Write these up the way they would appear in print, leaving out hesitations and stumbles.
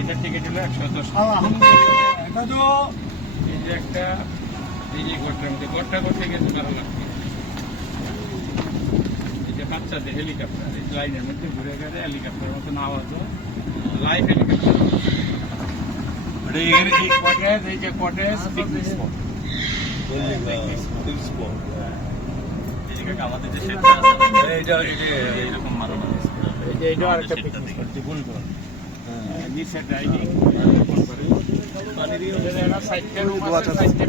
এটার টিকিট হলো 110। এটা তো এই যে একটা এই যে ঘরটা করতে গেছে 12 লাখ। এই যে বাচ্চাদের হেলিকপ্টার এই লাইনের মধ্যে ঘুরে গেলে হেলিকপ্টার মতন আওয়াজ হয়, লাইভ হেলিকপ্টার। এই যে কটেজ পিকনিক স্পট। আমাদের যে সেটটা আছে এইরকম মারানো এইটা আরেকটা পিকনিক স্পট ভুলগড়। নিচে ডাইনিং সাইডটার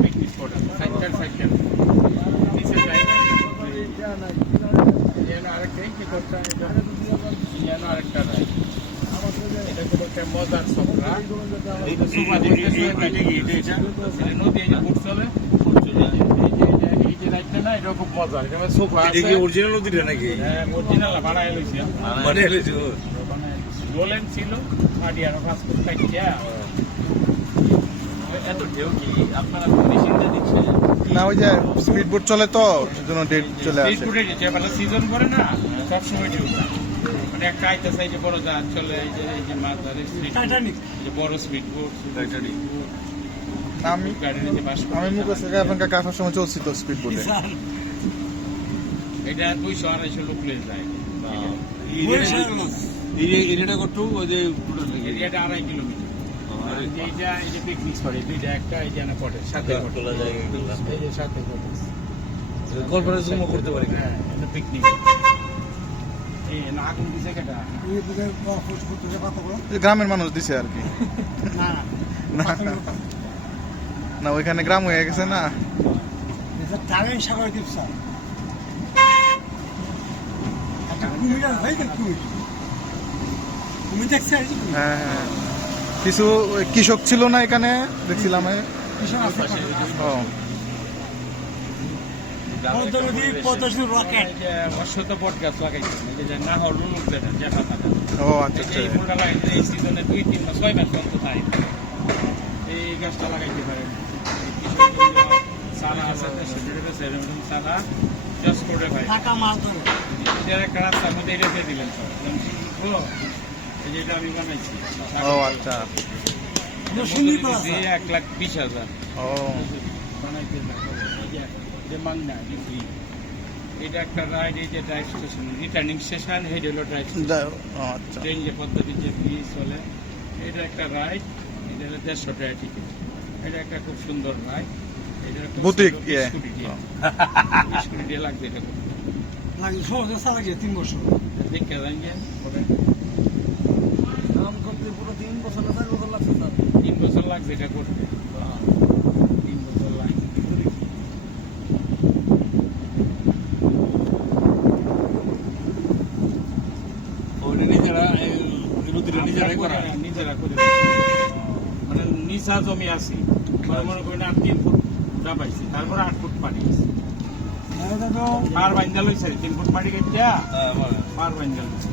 পিকনিক স্পট আছে, সাইডটার নিচে ডাইনিং। আরেকটা আরেকটা রাইড, এটা খুব একটা মজার সফরা। নদী এই যে বুট চলে, এই যে রাইডটা না, এটা খুব মজার। এটা সোফা আছে। অরিজিনাল নদীটা নাকি? হ্যাঁ অরিজিনাল বানায় লইছি। গোলেন ছিল মাটি আরো 5 ফুট কাটিয়া। এত ঢেউ কি আপনারা মেশিনটা দিচ্ছে না? ওই যে স্পিড বোট চলে তো সেজন্য ডেট চলে আসে। স্পিড বোটে যেটা মানে সিজন করে না সবসময় ঢেউ যায়। মানে একটা আইতে সাইডে বড় জাহাজ চলে, এই যে মাছ ধরে টাইটানিক, যে বড় স্পিড বোট টাইটানিক। আমি মুকেশ এখানকার কাটার সময় চলছি তো স্পিড বোটে। এটা 200-250 লোক লয়ে যায়। এরিয়াটা কত? ওই যে এরিয়াটা 2.5 কিলোমিটার। এইটা এই যে পিকনিক স্পট, দুইটা, একটা এই যে না পড়ে সাথে খোলা জায়গা এই যে সাথে কনফারেন্স রুমও করতে পারি। হ্যাঁ এটা পিকনিক। এই না আগুন দিছে কেটা? গ্রামের মানুষ দিছে আর কি। না না ওইখানে গ্রাম হয়ে গেছে না। এটা টারেন সাগর দ্বীপ স্যার। একটা কুমির আছে ভাই, কুমির দেখছেন? হ্যাঁ হ্যাঁ, কিছু কৃষক ছিল না এখানে, দেখছিলাম। কিশোর আছে ও রকেট অশ্বত বট গাছ লাগাইছে, না হল লোক যেটা যেটা থাকা। ও আচ্ছা আচ্ছা। এই ফুলটা লাগাইছে এই সিজনে 2-3 মাস 6 মাস অন্তত থাকে। এই গাছটা লাগাইতে পারেন। সারা আছে সেরকম সারা জাস্ট করে ভাই টাকা মাছ ধরে এটার একটা রাস্তার মধ্যে রেখে দিলেন সব। এই যে এটা আমি বানাইছি। ও আচ্ছা। 1,20,000 ও বানাইতে যে মাংনা ফ্রি। এটা একটা রাইড, এই যে drive station, returning station, head হলো ড্রাইভ স্টেশন। আচ্ছা। ট্রেন যে পদ্ধতির যে ফ্রি চলে, এটা একটা রাইড। এটা হলো 150 টাকা টিকিট। এটা একটা খুব সুন্দর রাইড। এটা বুটিক স্কুটি দিয়ে লাগবে। এটা লাগে 3 বছর দেখে যাই নাম করতে পুরো 3 বছর না 4 বছর লাগছে স্যার। 3 বছর লাগবে এটা করতে। 3 বছর লাগবে। নিজেরা করে মানে নিচা জমি আছি, মনে করি না 3 ফুট পাইছি, তারপরে 8 ফুট পানি আছে। পার বাইন্দা লইছে 3 ফুট পানি কেটে পার বাইন্দা লইছে।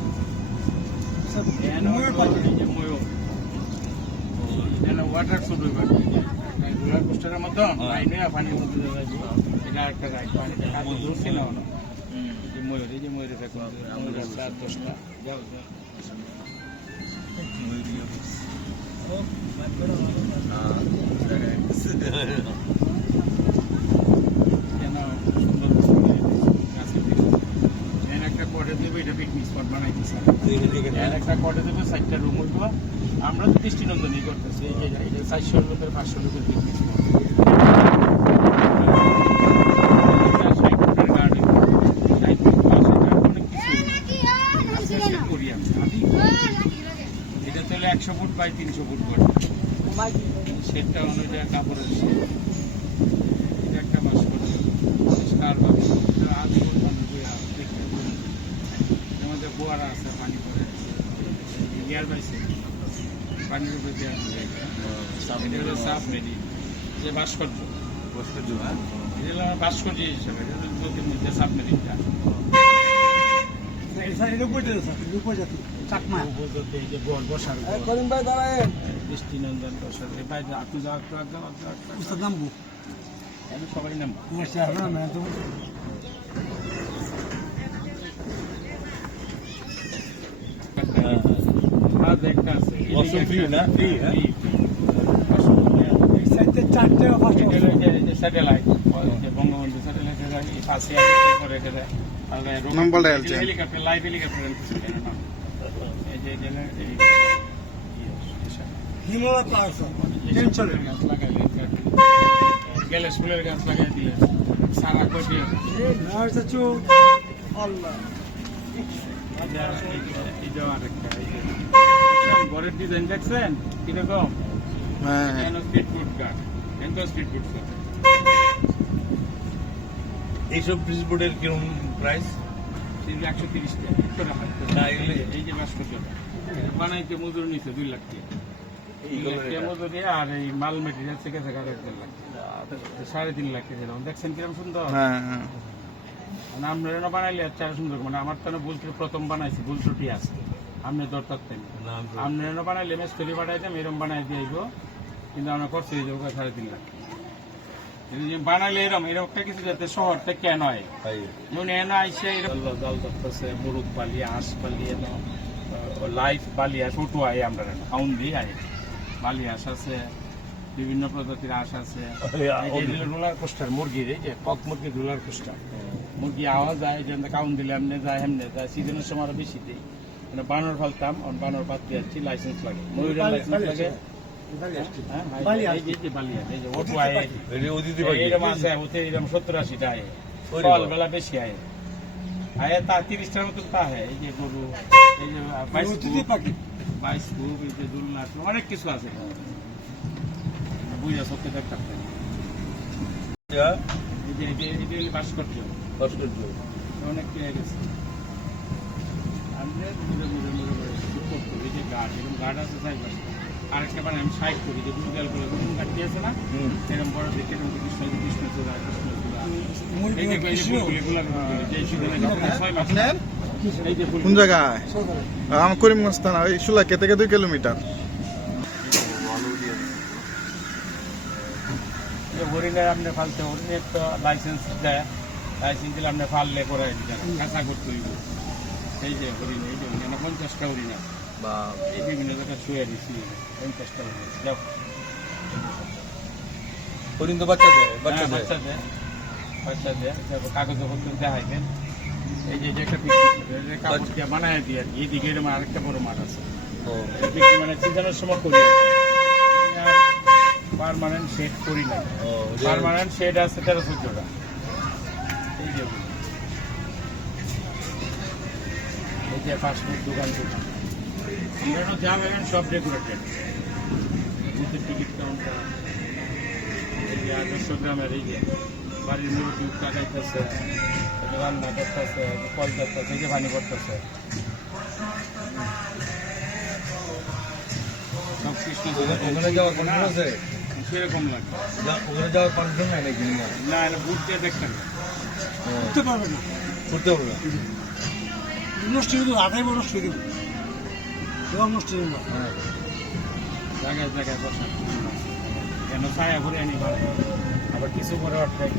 ওয়াটার শুট হইবার রোলার কোস্টারের মতো পানি পানির মধ্যে এটা একটা রাইড। পানিতে কাগজ ধরছি না ময়ূর, এই যে ময়ূরের 4-10টা একটা কটে দেবে। এটা পিকনিক স্পট বানাইতেছে। একটা কটে দেবে, 4টা রুম হইব। আমরা তো দৃষ্টিনন্দনই করতেছি। এই যে 400 লোকের 500 লোকের পিকনিক স্পট। এটা চলে 100 ফুট বাই 300 ফুট করে। সেটটা অনুযায়ী কাপড়ের সেট। এটা একটা মাস করে আমাদের বোয়ারা আছে, পানি করে গিয়ার পাইছে পানির উপরে দেওয়া হলো সাফ মেডি যে ভাস্কর্য এটা ভাস্কর্য হিসাবে নদীর মধ্যে সাফ মেডিটা দৃষ্টিনন্দন বসার আপনি নামবো আমি সবাই নাম মাঝে একটা আছে Washroom free না? Free, হ্যাঁ? এই সাইডে 4টে বা 5টে এটা হলো যে স্যাটেলাইট যে বঙ্গবন্ধু স্যাটেলাইটের পাশে করে রেখে দেয় নাম্বার ডায়ালছে। হেলিকপ্টার লাইভ হেলিকপ্টার এই যে হিমালয় পাহাড় স্যার টেনশনে গাছ লাগাইলে গেলে ফুলের গাছ লাগাই দিলে সারা কোটি এই নার্সা চো আল্লাহ ঘরের ডিজাইন দেখছেন কিরকম হ্যাঁ street food guard street food এইসব ব্রিজবোর্ডের কিরকম প্রাইস 130 টাকা না এগুলো এই যে ভাস্কর্য বানাইতে মজুরি নিচ্ছে 2 লাখ টাকা মজুরি আর এই মাল মেটেরিয়াল থেকে 1.5 লাখ 3.5 লাখ টাকা যেরকম দেখছেন কিরকম সুন্দর হ্যাঁ হ্যাঁ মানে আমরা বানাইলে আর চারা সুন্দর মানে আমার তো বুলটি প্রথম বানাইছি বুল ত্রুটি আছে আপনি দরকার আমরা বানাইলে মেস্তরি বানাই দাম এরকম বানাই দিয়ে আইব কিন্তু আমরা করছি এই যোগ 3.5 লাখ বানাইলে এরকম একটা কিছু যাতে শহর থেকে কেন হয় যেমন এনে আইসে জল ধরতেছে মুরুগ বালি হাঁস বালি লাইফ বালি হাঁস উঠু আয় আমরা খাউন দিয়ে আয় বালি হাঁস আছে বিভিন্ন প্রজাতির হাঁস আছে রোলার কোস্টার মুরগির এই যে কক মুরগির রোলার কোস্টার মুরগি আওয়াজ যায় যে কাউন দিলে এমনি যায় হেমনে যায় সিজনের সময় আরো বেশি দিই মানে বানর ফালতাম বানর পাততে যাচ্ছি লাইসেন্স লাগে ময়ূরের লাইসেন্স লাগে এরকম 70-80 টা আয় বেলা বেশি আয় আয় তা 30টার মতো তা হয় এই যে গরু এই যে বাইশ খুব এই যে দুলনা অনেক কিছু আছে বুঝা সত্যি দেখতে ভাস্কর্য অনেক পেয়ে গেছে এই যে গাছ এরকম গাছ আছে আরেকটা মানে আমি সাইড করি যে দুর্গাল করে গাছ দিয়েছে না এরকম বড় দেখে কৃষ্ণ চূড়া কোন জায়গায় আমার করিমগঞ্জ থানা ওই সুলাকে থেকে 2 কিলোমিটার হরিণের আপনি ফালতে হরিণের তো লাইসেন্স দেয় লাইসেন্স দিলে আপনি ফাললে করে কাঁচা করতে হইব এই যে হরিণ এই যে 50টা হরিণ আছে বা এই বিভিন্ন জায়গায় শুয়ে দিচ্ছি 50টা হরিণ যাও হরিণ তো বাচ্চা দেয় বাচ্চা দেয় কাগজপত্র দেখাইবেন এই যে একটা কাপড় দিয়ে বানায় দিয়ে আর কি এইদিকে এরকম আরেকটা বড় মাঠ আছে মানে সিজনের সময় করি পার্মানেন্ট শেড করি না পার্মানেন্ট শেড আছে 13-14টা এই যে ফাস্টফুড দোকান আমরা যা পাবেন সব ডেকোরেটেড বুথের টিকিট কাউন্টার এই যে 100 গ্রামের এই যে বাড়ির মুরগি কাটাইতেছে রান্না করতেছে কল করতেছে এই যে পানি করতেছে সব কৃষ্ণ ওখানে যাওয়ার কোনো আছে সেরকম লাগে ওখানে যাওয়ার পারমিশন নাই নাকি না এটা বুট দিয়ে দেখতেন না করতে পারবে না করতে পারবো না নষ্ট হয়ে যাবে আধাই বড় নষ্ট হয়ে যাবে এবং নষ্ট হয়ে যাবে জায়গায় জায়গায় বসা কেন ছায়া ভরে আনি ভালো আবার কিছু করে অর্থাৎ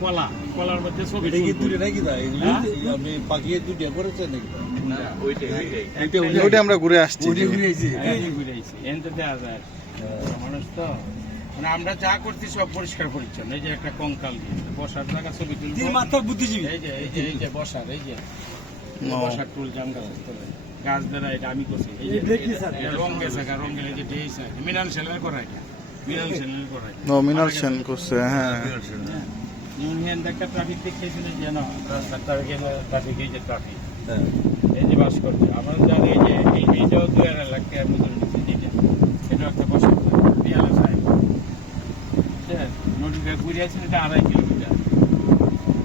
কলা কলার মধ্যে ছবি দূরে নাকি দা এগুলো আপনি পাকিয়ে দুটো করেছেন নাকি ওইটা আমরা ঘুরে আসছি ঘুরে আইছি এনতে দেওয়া যায় মানুষ তো মানে আমরা যা করছি সব পরিষ্কার পরিচ্ছন্ন এই যে একটা কঙ্কাল দিয়ে বসার জায়গা ছবি তুলবো তিন মাত্রার বুদ্ধিজীবী এই যে বসার এই যে বসার টুল জাম গাছ তোলে গাছ দ্বারা এটা আমি করছি এই যে রং গেছে রং গেলে যে ডেইস মিনাল সেলের করা এটা মিনাল সেলের করা মিনাল সেন করছে হ্যাঁ ইউনিয়ন একটা ট্রাফিক দেখতেছিল যেন রাস্তার ট্রাফিক এই যে ট্রাফিক এই যে বাস করছে আমরা জানি যে এইটাও 2.5 লাখ টাকার মতো নিচ্ছে যেটা এটা একটা বসার বিয়ালা সাহেব নদীটা ঘুরে আছে এটা 2.5 কিলোমিটার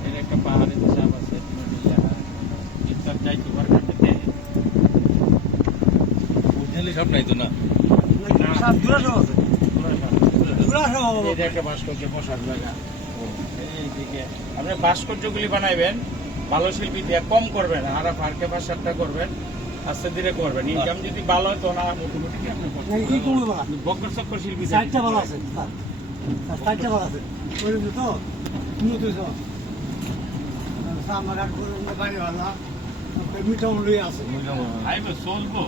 এর একটা পাহাড়ের হিসাব আছে নদী যাইতে পারবে বুঝলি সব নাই তো না এটা একটা ভাস্কর্য বসার জায়গা এইদিকে আপনি ভাস্কর্যগুলি বানাইবেন ভালো শিল্পী দিয়ে কম করবেন আর ফারকে ভাষাটা করবেন আস্তে ধীরে করবেন ইনকাম যদি ভালো হয় তো না অটোমেটিকলি আপনি বক্কর চক্কর শিল্পী সাইডটা ভালো আছে সাইডটা ভালো আছে ওই তো তুমি তো আমার এক বাইরে ভালো মিঠা লই আছে আইবে চলবো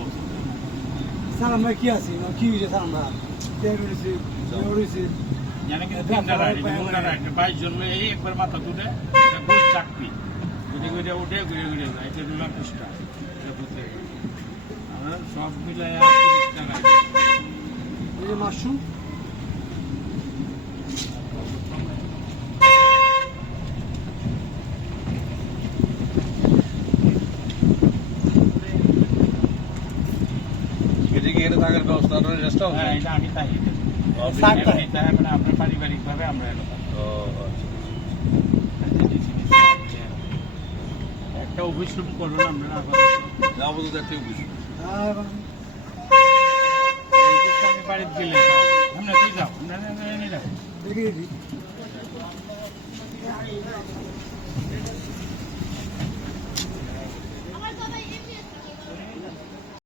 স্যার আমরা কি আছি কি হয়েছে স্যার আমরা তেল রয়েছি রয়েছি জানে কিন্তু তিনটা রাইড মোটা রাইড 22 জন এই একবার মাথা তুলে এটা গোল চাকরি ঘুরে ঘুরে উঠে ঘুরে ঘুরে যায় এটা দুলাম পৃষ্ঠা এটা বুঝতে আমরা সব মিলাই 30 টাকা এই যে মাশরুম এদিকে এখানে থাকার ব্যবস্থা রেস্ট হাউস হ্যাঁ এটা আমি তাই সাতটা। তাই মানে আমরা পারিবারিকভাবে আমরা এলো একটা অভিশ্রম করবেন আমরা আপাতত একটা বুঝি আমি বাড়িতে গেলে আমরা কি যাও আমরা দেখি